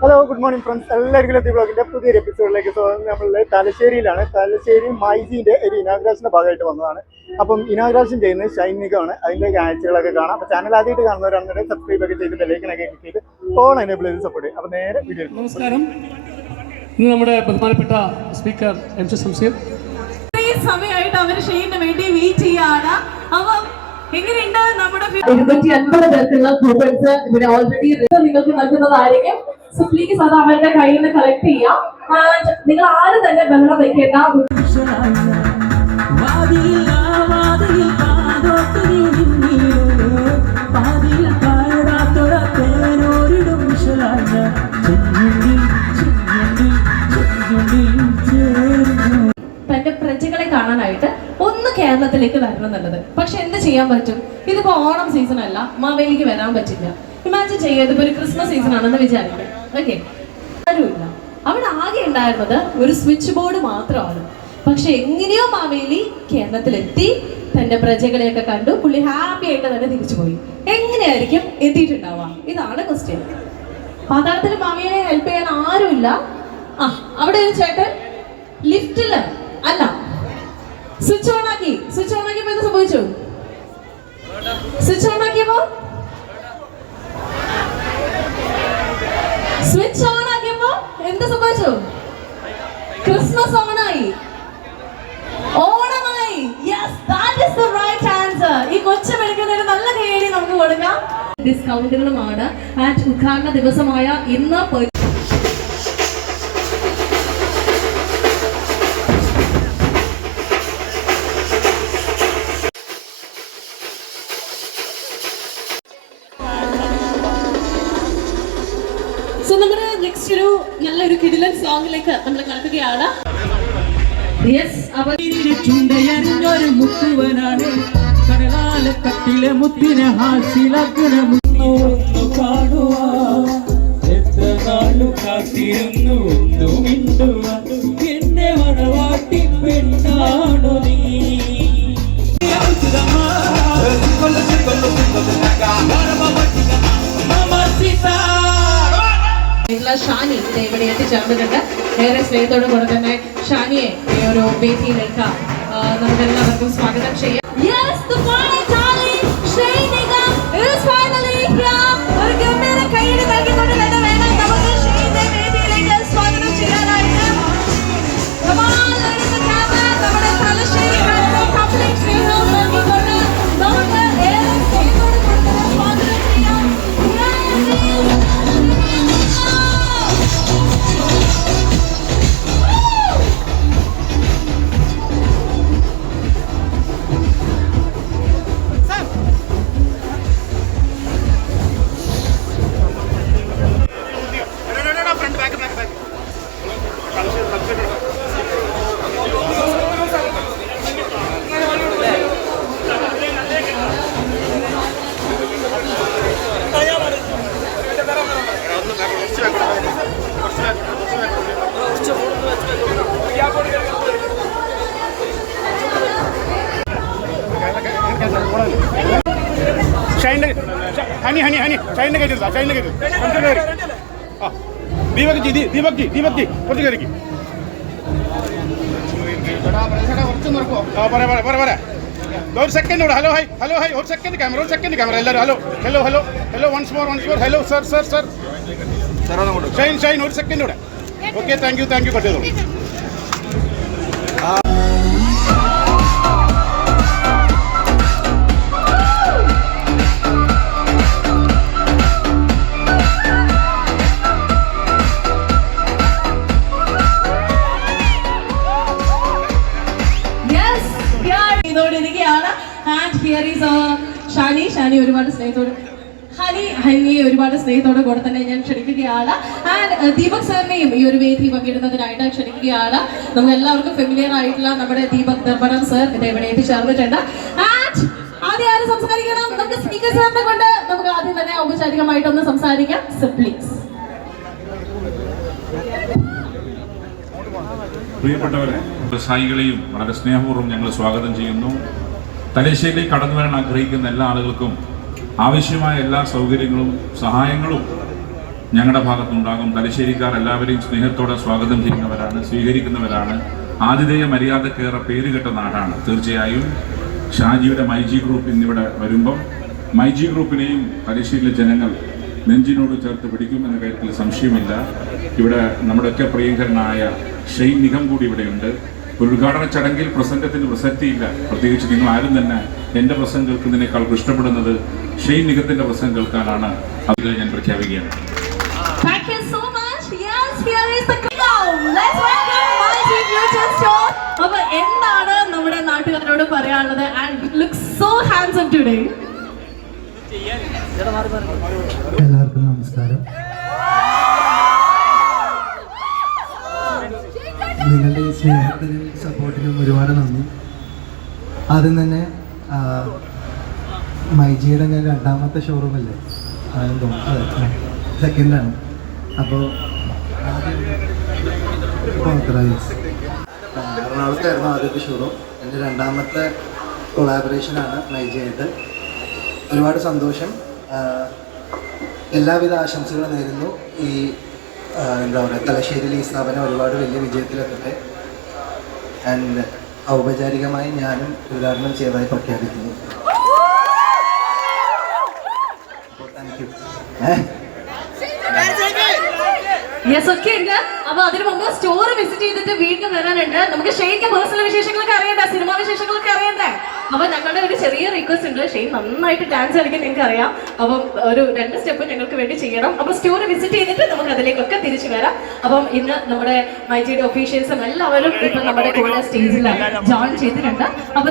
Hello good morning friends എല്ലാവർക്കും ലത്തി ബ്ലോഗിന്റെ പുതിയൊരു എപ്പിസോഡിലേക്ക് സ്വാഗതം. നമ്മളുടെ തലശ്ശേരിയിലാണ്. തലശ്ശേരി മൈജീന്റെ ഒരു ഇനാഗ്രേഷന്റെ ഭാഗമായിട്ട് വന്നതാണ്. അപ്പം ഇനാഗ്രേഷൻ ചെയ്യുന്നത് ഷൈനികമാണ് അതിന്റെ കാഴ്ചകളൊക്കെ കാണാം. അപ്പൊ ചാനൽ ആദ്യമായിട്ട് കാണുന്നവരാണെന്നുണ്ടെങ്കിൽ സബ്സ്ക്രൈബ് ഒക്കെ ചെയ്ത് ബെല്ലൈക്കനൊക്കെ ക്ലിക്ക് ചെയ്ത് ഫോൺ എനേബിൾ ചെയ്ത് സപ്പോർട്ട് ചെയ്യും അപ്പൊ നേരെ വീഡിയോ നമസ്കാരം. ഇന്ന് നമ്മുടെ ബഹുമാനപ്പെട്ട സ്പീക്കർ എം സി സംശയം സമയമായിട്ട് വേണ്ടി വെയിറ്റ് ചെയ്യാണ് അപ്പം എങ്ങനെയുണ്ട് നമ്മുടെ ഇരുപത്തി ഇരുന്നൂറ്റി അൻപത് പേർക്കുള്ള കൂപ്പൺസ് ഇവിടെ ഓൾറെഡി നിങ്ങൾക്ക് നൽകുന്നതായിരിക്കും. സോ അത് അവരുടെ കയ്യിൽ നിന്ന് കളക്ട് ചെയ്യാം നിങ്ങൾ ആരും തന്നെ ബഹളം വയ്ക്കേണ്ട തന്റെ പ്രജകളെ കാണാനായിട്ട് ഒന്ന് കേരളത്തിലേക്ക് വരണം എന്നുള്ളത്. പക്ഷെ എന്ത് ചെയ്യാൻ പറ്റും? ഇതിപ്പോ ഓണം സീസൺ അല്ല മാവേലിക്ക് വരാൻ പറ്റില്ല. ചെയ്യുക. ഇതിപ്പോ ഒരു ക്രിസ്മസ് സീസൺ ആണെന്ന് വിചാരിക്കാം. ഓക്കെ ആരുമില്ല. അവിടെ ആകെ ഉണ്ടായിരുന്നത് ഒരു സ്വിച്ച് ബോർഡ് മാത്രമാണ്. പക്ഷെ എങ്ങനെയോ മാവേലി കേരളത്തിലെത്തി. തന്റെ പ്രജകളെയൊക്കെ കണ്ടു. പുള്ളി ഹാപ്പി ആയിട്ട് തന്നെ തിരിച്ചുപോയി എങ്ങനെയായിരിക്കും എത്തിയിട്ടുണ്ടാവുക? ഇതാണ് ക്വസ്റ്റ്യൻ പാതാളത്തിൽ മാവേലിയെ ഹെൽപ്പ് ചെയ്യാൻ ആരുമില്ല. ആ അവിടെ ഒരു ചേട്ടൻ. ലിഫ്റ്റിൽ അല്ല. സ്വിച്ച് ഓൺ ആക്കി. സ്വിച്ച് ഓൺ ആക്കിയപ്പോ എന്ത് സംഭവിച്ചു? സ്വിച്ച് ഓൺ ആക്കിയപ്പോ സ്വിച്ച് ഓൺ ആക്കിയപ്പോ എന്ത് ക്രിസ്മസ് ഓണായി ഓണമായി. Yes that is the right answer ഈ കൊച്ചു മെടുക്കുന്ന ഒരു നല്ല കൈയടി നമുക്ക് കൊടുക്കാം. ഡിസ്കൗണ്ടുകളുമാണ് ആൻഡ് ഉദ്ഘാടന ദിവസമായ ഇന്ന് സോങ്ങിലേക്ക് നമ്മൾ അപ്പൊ ചുണ്ടയറിഞ്ഞൊരു മുത്തുവനാണ്. കടലാല കട്ടിലെ മുത്തിനെ ഹാസിലാക്കണ മുന്നു കാണുവാൻ എത്ര നാളു കാത്തിരുന്നു ഉള്ള ഷാനി ഇത് ഇവിടെ എത്തിച്ചേർന്നിട്ടുണ്ട്. ഏറെ സ്നേഹത്തോടു കൂടെ തന്നെ ഷാനിയെ ഒരു വേദിയിലേക്ക് നമുക്ക് എല്ലാവർക്കും സ്വാഗതം ചെയ്യാം. ഷൈന്റെ കയറ്റി ചൈന കയറ്റി ആ. ദീപക് ജി ദീപക് ജി ദീപക് ജി കുറച്ച് കയറിക്ക് പറയാ പറയാ പറയാ പറയാ ഒരു സെക്കൻഡ് ഇവിടെ. ഹലോ ഹൈ ഹലോ ഹൈ ഒരു സെക്കൻഡ് ക്യാമറ ഒരു സെക്കൻഡ് ക്യാമറ എല്ലാവരും hello hello hello hello once more once more hello sir sir sir Shine Shine ഒരു സെക്കൻഡ് ഇവിടെ. Okay thank you thank you cut ചെയ്തോളൂ ഷാനി ഷാനി ഒരുപാട് സ്നേഹത്തോട് ഹനി ഹനിയെ ഒരുപാട് സ്നേഹത്തോടെ കൂടെ തന്നെ ഞാൻ ക്ഷണിക്കുകയാണ്. ആൻഡ് ദീപക് സാറിനെയും ഈ ഒരു വേദി പങ്കിടുന്നതിനായിട്ട് ക്ഷണിക്കുകയാണ്. നമുക്ക് എല്ലാവർക്കും ഫെമിലിയർ ആയിട്ടുള്ള നമ്മുടെ ദീപക് ദർബനം സർ ഇവിടെ എത്തിച്ചേർന്നിട്ടുണ്ട് ആൻഡ് ആദ്യം ആരും സംസാരിക്കണം? നമുക്ക് സ്പീക്കർ സാറിനെ കൊണ്ട് നമുക്ക് ആദ്യം തന്നെ ഔപചാരികമായിട്ടൊന്ന് സംസാരിക്കാം. പ്ലീസ് പ്രിയപ്പെട്ടവരെ വ്യവസായികളെയും വളരെ സ്നേഹപൂർവം ഞങ്ങൾ സ്വാഗതം ചെയ്യുന്നു. തലശ്ശേരിയിലേക്ക് കടന്നു വരാൻ ആഗ്രഹിക്കുന്ന എല്ലാ ആളുകൾക്കും ആവശ്യമായ എല്ലാ സൗകര്യങ്ങളും സഹായങ്ങളും ഞങ്ങളുടെ ഭാഗത്തുണ്ടാകും. തലശ്ശേരിക്കാർ എല്ലാവരെയും സ്നേഹത്തോടെ സ്വാഗതം ചെയ്യുന്നവരാണ് സ്വീകരിക്കുന്നവരാണ്. ആതിഥേയ മര്യാദക്കേറെ പേരുകെട്ട നാടാണ്. തീർച്ചയായും ഷാജിയുടെ മൈജി ഗ്രൂപ്പ് ഇന്നിവിടെ വരുമ്പം മൈജി ഗ്രൂപ്പിനെയും തലശ്ശേരിയിലെ ജനങ്ങൾ നെഞ്ചിനോട് ചേർത്ത് പിടിക്കും എന്ന കാര്യത്തിൽ സംശയമില്ല. ഇവിടെ നമ്മുടെയൊക്കെ പ്രിയങ്കരനായ ഷെയ്ൻ നിഗം കൂടി ഇവിടെയുണ്ട്. ഒരു ഉദ്ഘാടന ചടങ്ങിൽ പ്രസംഗത്തിന് പ്രസക്തിയില്ല. പ്രത്യേകിച്ച് നിങ്ങൾ ആരും തന്നെ എന്റെ പ്രസംഗം കേൾക്കുന്നതിനേക്കാൾ ഇഷ്ടപ്പെടുന്നത് ഷെയ്ൻ നിഗത്തിന്റെ പ്രസംഗം കേൾക്കാനാണ് അത് ഞാൻ പ്രഖ്യാപിക്കുകയാണ്. Thank you so much. Yes, here is the crowd. Let's welcome Mighty Future അപ്പൊ എന്താണ് നമ്മുടെ നാട്ടുകാരോട് പറയാനുള്ളത്? And look so handsome today എല്ലാവർക്കും നമസ്കാരം. നിങ്ങളുടെ ഈ സ്നേഹത്തിനും സപ്പോർട്ടിനും ഒരുപാട് നന്ദി. ആദ്യം തന്നെ മൈജിയുടെ ഞാൻ രണ്ടാമത്തെ ഷോറൂമല്ലേ അതെന്തോ അതെ സെക്കൻഡാണ് അപ്പോൾ എറണാകുളത്തായിരുന്നു ആദ്യത്തെ ഷോറൂം എന്റെ രണ്ടാമത്തെ കൊളാബറേഷനാണ് മൈജിയായിട്ട്. ഒരുപാട് സന്തോഷം. എല്ലാവിധ ആശംസകളും നേരുന്നു. ഈ എന്താ പറയുക തലശ്ശേരിയിൽ ഈ സ്ഥാപനം ഒരുപാട് വലിയ വിജയത്തിലെത്തട്ടെ. ആൻഡ് ഔപചാരികമായി ഞാനും ഉദ്ഘാടനം ചെയ്തതായി പ്രഖ്യാപിക്കുന്നു. താങ്ക് യു ഏഹ് യെസ് ഒക്കെ ഉണ്ട്. അപ്പൊ അതിനു മുമ്പ് സ്റ്റോർ വിസിറ്റ് ചെയ്തിട്ട് വീണ്ടും വരാനുണ്ട്. നമുക്ക് ഷെയ്ക്ക് പേഴ്സണൽ വിശേഷങ്ങളൊക്കെ അറിയണ്ടേ? സിനിമാ വിശേഷങ്ങളൊക്കെ അറിയണ്ടേ? അപ്പൊ ഞങ്ങളുടെ ഒരു ചെറിയ റിക്വസ്റ്റ് ഉണ്ട്. ഷെയ് നന്നായിട്ട് ഡാൻസ് കളിക്കാൻ നിങ്ങൾക്ക് അറിയാം. അപ്പം ഒരു രണ്ട് സ്റ്റെപ്പ് ഞങ്ങൾക്ക് വേണ്ടി ചെയ്യണം. അപ്പൊ സ്റ്റോർ വിസിറ്റ് ചെയ്തിട്ട് നമുക്ക് അതിലേക്കൊക്കെ തിരിച്ചു വരാം. അപ്പം ഇന്ന് നമ്മുടെ മൈജിയുടെ ഒഫീഷ്യൽസും എല്ലാവരും ഇപ്പൊ നമ്മുടെ കൂടെ സ്റ്റേജിൽ ജോയിൻ ചെയ്തിട്ടുണ്ട്. അപ്പൊ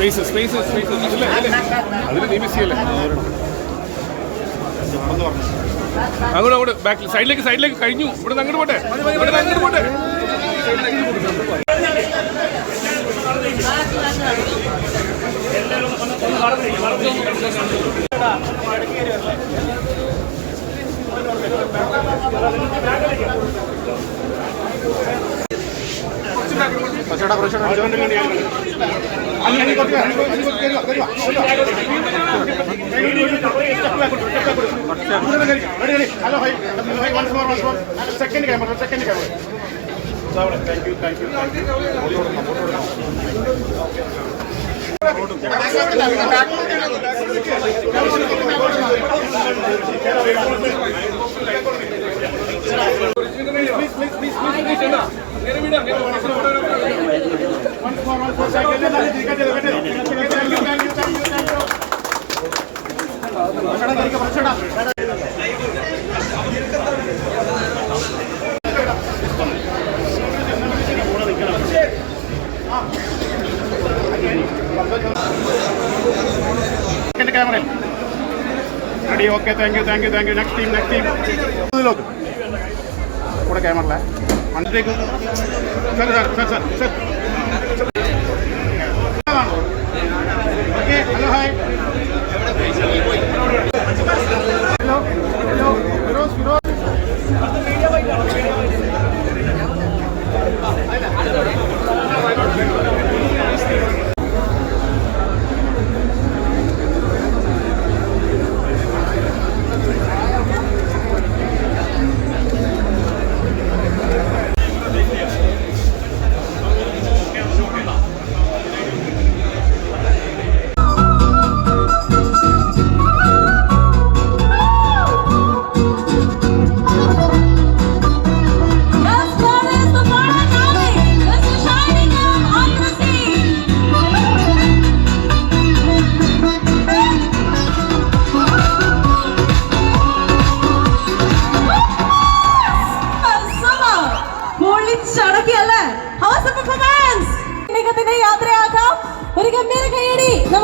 സ്പേസ് സ്പേസ് സ്പേസ് അതിലെ അതിൽ നീ മിസ് ചെയ്യല്ലേ അങ്ങോട്ട് അങ്ങോട്ട്. ബാക്കിൽ സൈഡിലേക്ക് സൈഡിലേക്ക് കഴിഞ്ഞു. ഇവിടെ നിന്ന് അങ്ങോട്ട് പോട്ടെ. ഇവിടെ അങ്ങോട്ട് പോട്ടെ കുറച്ചുകൂടെ കുറച്ചുകൂടെ അങ്ങനെ കുറച്ച് അങ്ങനെ കുറച്ച് കയറി വാ, കയറി വാ, കയറി വാ. Hello hi hi once more once more second camera second camera thank you thank you thank you once more once more second ക്യാമറയിൽ ready okay thank you thank you thank you next team next team ഇതിലോട്ട് കൂടെ camera വണ്ടിലേക്ക് sir sir sir sir sir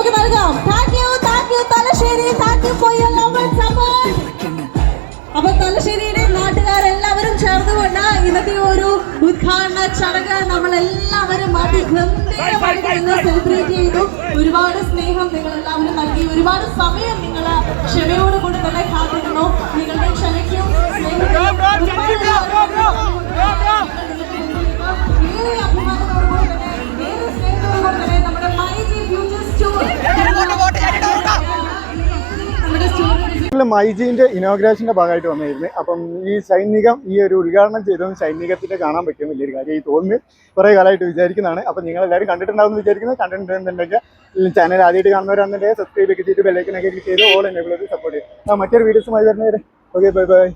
നമുക്ക് നൽകാം. Thank you thank you Thalassery. Thank you for your love and support അപ്പൊ തലശ്ശേരിയുടെ നാട്ടുകാരെല്ലാവരും ചേർന്നുകൊണ്ട് ഇന്നത്തെ ഒരു ഉദ്ഘാടന ചടങ്ങ് നമ്മൾ എല്ലാവരും അതിഗംഭീരമായിട്ട് നിന്ന് സെലിബ്രേറ്റ് ചെയ്തു. ഒരുപാട് സ്നേഹം നിങ്ങൾ എല്ലാവരും നൽകി. ഒരുപാട് സമയം നിങ്ങൾ ക്ഷമയോട് കൂടി തന്നെ കാത്തിരുന്നു. നിങ്ങളുടെ ക്ഷമയ്ക്കും സ്നേഹത്തിനും ഏറെ അഭിമാനത്തോടുകൂടി തന്നെ ഏറെ സ്നേഹത്തോടുകൂടി തന്നെ നമ്മുടെ മൈ ജി ഫ്യൂച്ചേഴ്സ് മൈജീന്റെ ഇനോഗ്രേഷന്റെ ഭാഗമായിട്ട് വന്നിരുന്നു. അപ്പം ഈ സൈനികം ഈ ഒരു ഉദ്ഘാടനം ചെയ്തതും സൈനികത്തിന്റെ കാണാൻ പറ്റും വലിയൊരു കാര്യം ഈ തോന്നുന്നു. കുറെ കാലമായിട്ട് വിചാരിക്കുന്നതാണ്. അപ്പം നിങ്ങൾ എല്ലാവരും കണ്ടിട്ടുണ്ടാവും വിചാരിക്കുന്നത് കണ്ടിട്ടുണ്ടെന്നുണ്ടെങ്കിൽ ചാനൽ ആദ്യമായിട്ട് കാണുന്നവരാണെന്നുണ്ടെങ്കിൽ സബ്സ്ക്രൈബ് ഒക്കെ ബെല്ലൈക്കനൊക്കെ ക്ലിക്ക് ചെയ്ത് ഓൾ എന്നെ സപ്പോർട്ട് ചെയ്യും. ആ, മറ്റൊരു വീഡിയോസുമായി വരുന്നവരെ. Okay bye bye